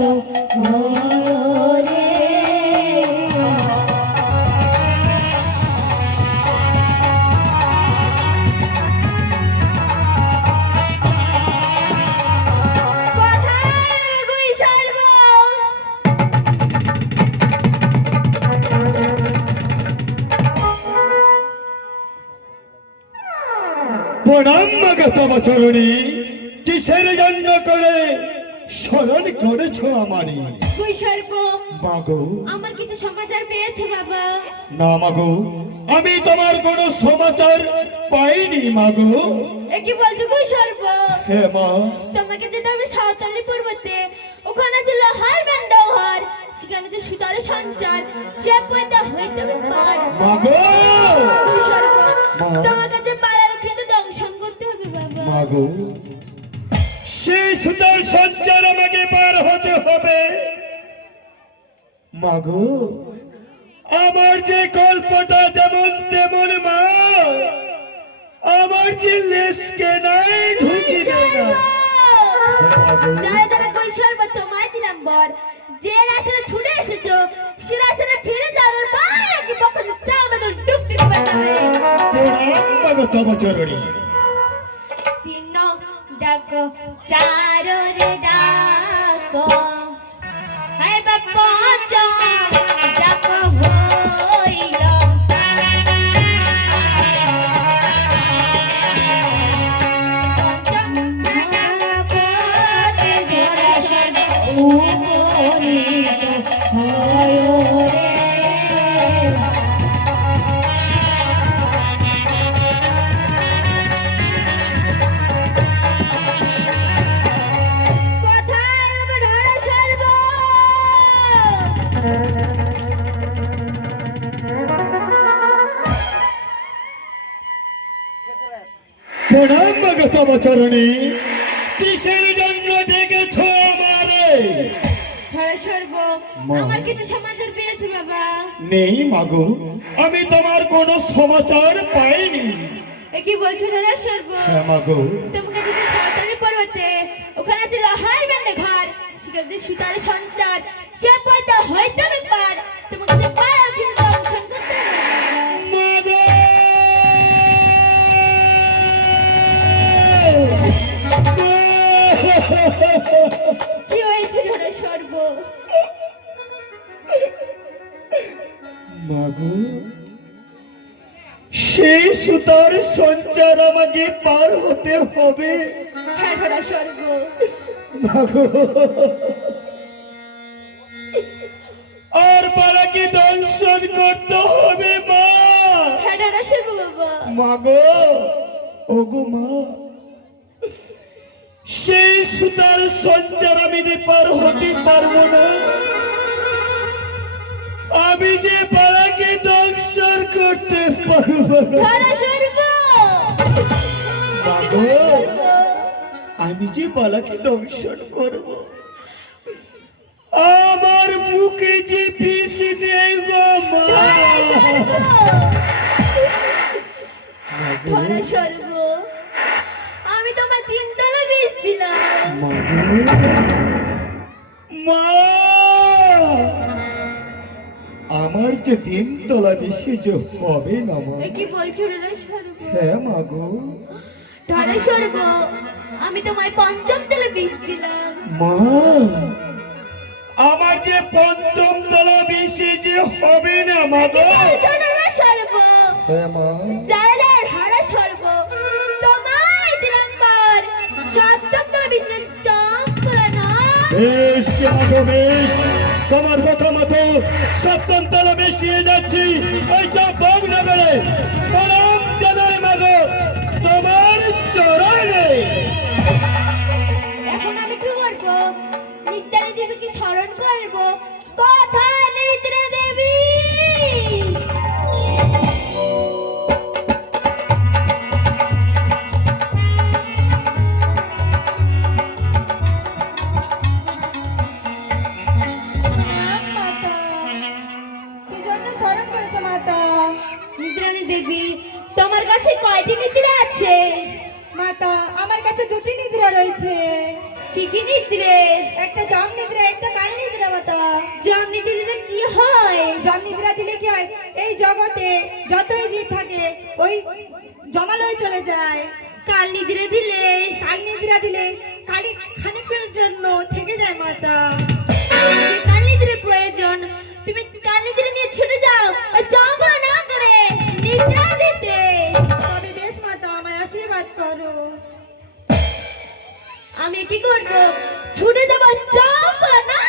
প্রণাম তব চরণী কিসের জন্য করে স্মরণ করেছ আমারে গুই সর্ব মাগো। আমার কিছু সমাচার পেয়েছে বাবা। না মাগো আমি তোমার কোনো সমাচার পাইনি মাগো। এ কি বলছো গুই সর্ব হে মা। তোমাকে যেতে আমি সাঁওতালি পর্বতে। ওখানে ছিল হার ম্যান্ডোহার সেখানে যে সুতারে সঞ্চার সে পয়দা হইতে পার। মাগো। গুই সর্ব মা। তোমার কাছে পাড়ার কিন্তু দংশন করতে হবে বাবা। মাগো। সেই সুতার সঞ্চার আমাকে পার হতে হবে। মাগো আমার যে গল্পটা যেমন তেমন মা আমার যে লেসকে নাই ঢুকিবে না। যারা যারা কই সর্ব তোমায় দিলাম বর। যে রাস্তাটা ছুটে এসেছ সে রাস্তাটা ফিরে যাওয়ার পর কি পক্ষ? চাও না তো ডুব ডুব বানাবে প্রণাম মাগো তব চরণী। তিন ডাকো চার রে ডাকো হায় বাপ্পা চা ডাকো হইল পঞ্চম প্রণাম মাগো তব চরণী। কিসের জন্য ডেকেছ আমারে। আমার কিছু সমাচার পেয়েছে বাবা। নেই মাগো আমি তোমার কোনো সমাচার পাইনি। এ কি বলছো ধরা সর্ব? হ্যাঁ মাগো। তোমাকে যদি সাঁওতালি পর্বতে ওখানে ছিল হার ব্যান্ডে ঘর সেখানে সুতার সঞ্চার সে পয়দা হয়তো ব্যাপার তোমাকে যে সেই সুতার সঞ্চার আমাকে পার হতে হবে। হ্যাঁ সর্ব মাগো আর পাড়াকে দংশন করতে হবে মা। হ্যাঁ মাগো ওগো মা। সেই সুতার সঞ্চার আমি পার হতে পারব না আমি যে আমি যে পালাকে দংশন করব আমার মুখে যে বিষ নেই গো মা। আমি তোমার তিনতলা বীজ দিলাম। যে তিন তলা বেশি যে হবে না মা। কি বলছো হ্যাঁ মাগো ধরা সর্ব? আমি তোমায় পঞ্চম তলা বীজ দিলাম। মা আমার যে পঞ্চম তলা বেশি যে হবে না মাগো ধরা সর্ব। হ্যাঁ মা। হারা সর্ব। তোমায় দিলাম সপ্তম তলা বেশ বেশ। তোমার কথা মতো সপ্তম তলা বেশ নিয়ে যাচ্ছি। ওই চাপক নগরে তোমার এখন আমি কি করব? নিত্যানি দেবীকে স্মরণ করব? কয়টি নিদ্রা আছে? মাতা আমার কাছে দুটি নিদ্রা রয়েছে। কি কি নিদ্রে? একটা জম নিদ্রা একটা কাল নিদ্রা মাতা। জম নিদ্রা কি হয়? জম নিদ্রা দিলে কি হয়? এই জগতে যতই জীব থাকে ওই জমালয়ে চলে যায়। কাল নিদ্রা দিলে? কাল নিদ্রা দিলে কালি খানিকের আমি কি করব? ছুটে যাবার চাপ না